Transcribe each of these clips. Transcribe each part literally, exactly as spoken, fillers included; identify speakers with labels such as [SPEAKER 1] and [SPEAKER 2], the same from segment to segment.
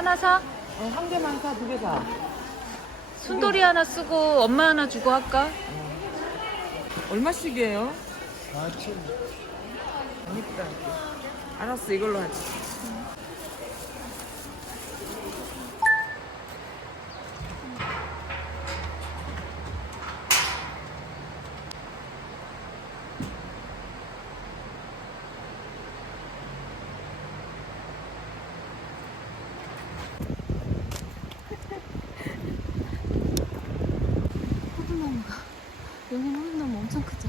[SPEAKER 1] 하나 사?
[SPEAKER 2] 어, 한 개만 사, 두 개 사.
[SPEAKER 1] 순돌이 하나 쓰고 엄마 하나 주고 할까?
[SPEAKER 2] 얼마씩이에요? 재밌다. 알았어, 이걸로 하자.
[SPEAKER 1] 호두나무가 여기는 호두나무 엄청 크죠?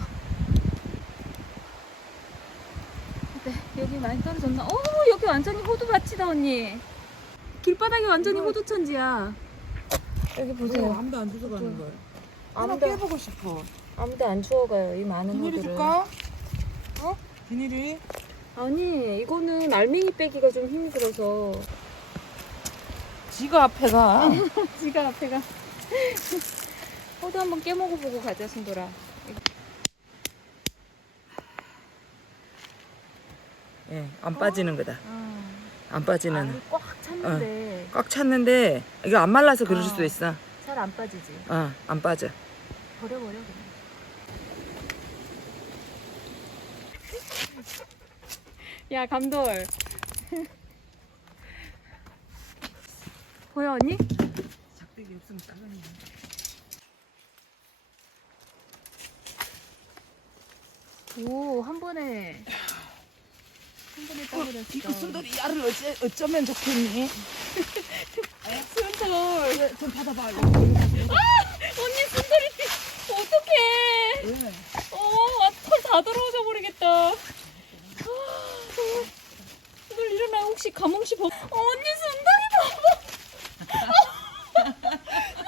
[SPEAKER 1] 근데 여기 많이 떨어졌나? 오 여기 완전히 호두밭이다 언니. 길바닥이 완전히 호두천지야. 여기 보세요.
[SPEAKER 2] 아무도 안 주워 가는 거야. 하나
[SPEAKER 1] 아무도-
[SPEAKER 2] 깨보고 싶어.
[SPEAKER 1] 아무도 안 주워가요 이 많은
[SPEAKER 2] 비닐이
[SPEAKER 1] 호두를.
[SPEAKER 2] 줄까? 어? 비닐이?
[SPEAKER 1] 아니 이거는 알맹이 빼기가 좀 힘들어서.
[SPEAKER 2] 지가 앞에 가.
[SPEAKER 1] 지가 앞에가. 호두 한번 깨먹어보고 가자 순돌아.
[SPEAKER 2] 예, 안 빠지는 거다.
[SPEAKER 1] 아,
[SPEAKER 2] 안 빠지는.
[SPEAKER 1] 알이 꽉 찼는데
[SPEAKER 2] 꽉 찼는데 이거 안 말라서 그럴
[SPEAKER 1] 어.
[SPEAKER 2] 수도 있어.
[SPEAKER 1] 잘 안 빠지지.
[SPEAKER 2] 어, 안 빠져.
[SPEAKER 1] 버려버려 그냥. 야 감돌. 보여 언니?
[SPEAKER 2] 작대기 없으면 따가니.
[SPEAKER 1] 오 한 번에 한 번에 따버렸어.
[SPEAKER 2] 이거 순돌이 야를 어째, 어쩌면 좋겠니?
[SPEAKER 1] 순돌.
[SPEAKER 2] 좀 받아봐. 이거.
[SPEAKER 1] 언니 순돌이 어떡해.
[SPEAKER 2] 왜?
[SPEAKER 1] 어, 털 다 들어오져 버리겠다. 순돌 일어나 혹시 가뭄시 벗. 어, 언니 순돌이 봐봐.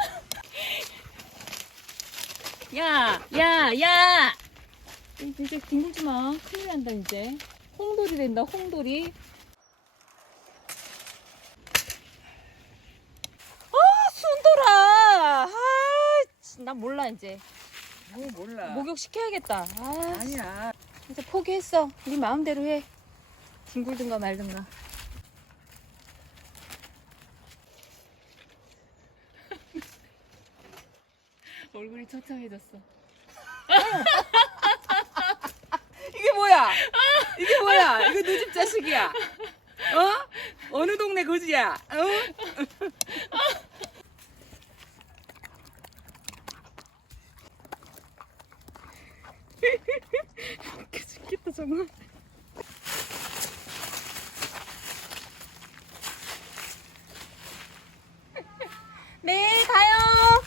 [SPEAKER 1] 야, 야, 야. 이제 뒹굴지 마. 큰일 난다 이제. 홍돌이 된다 홍돌이. 아 순돌아. 아, 난 몰라 이제.
[SPEAKER 2] 뭐 몰라.
[SPEAKER 1] 목욕 시켜야겠다. 아,
[SPEAKER 2] 아니야.
[SPEAKER 1] 이제 포기했어. 네 마음대로 해. 뒹굴든가 말든가. 얼굴이 처참해졌어.
[SPEAKER 2] 이게 뭐야? 이게 뭐야? 이거 너 집 자식이야? 어? 어느 동네 거지야? 어?
[SPEAKER 1] 웃겨 죽겠다 정말. 네 가요.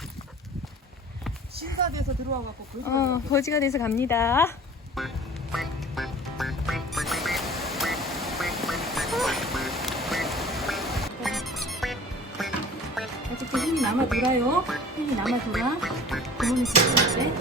[SPEAKER 2] 신사돼서 들어와 갖고 거지.
[SPEAKER 1] 어 거지가 돼서 갑니다. 아직도 힘이 남아 돌아요. 힘이 남아 돌아. 부모님 집에 때.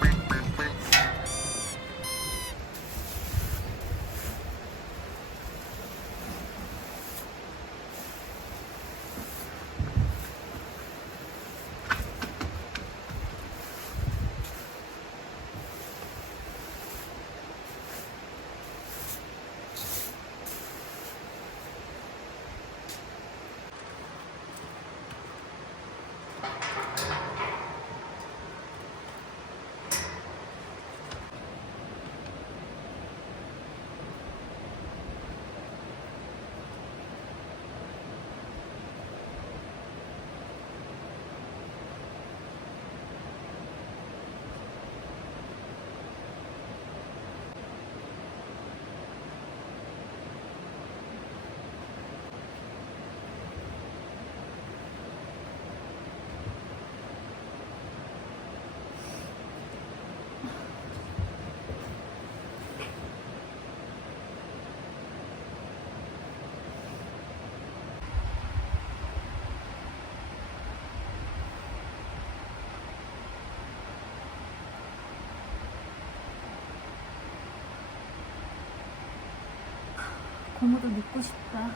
[SPEAKER 1] 고모도 믿고 싶다.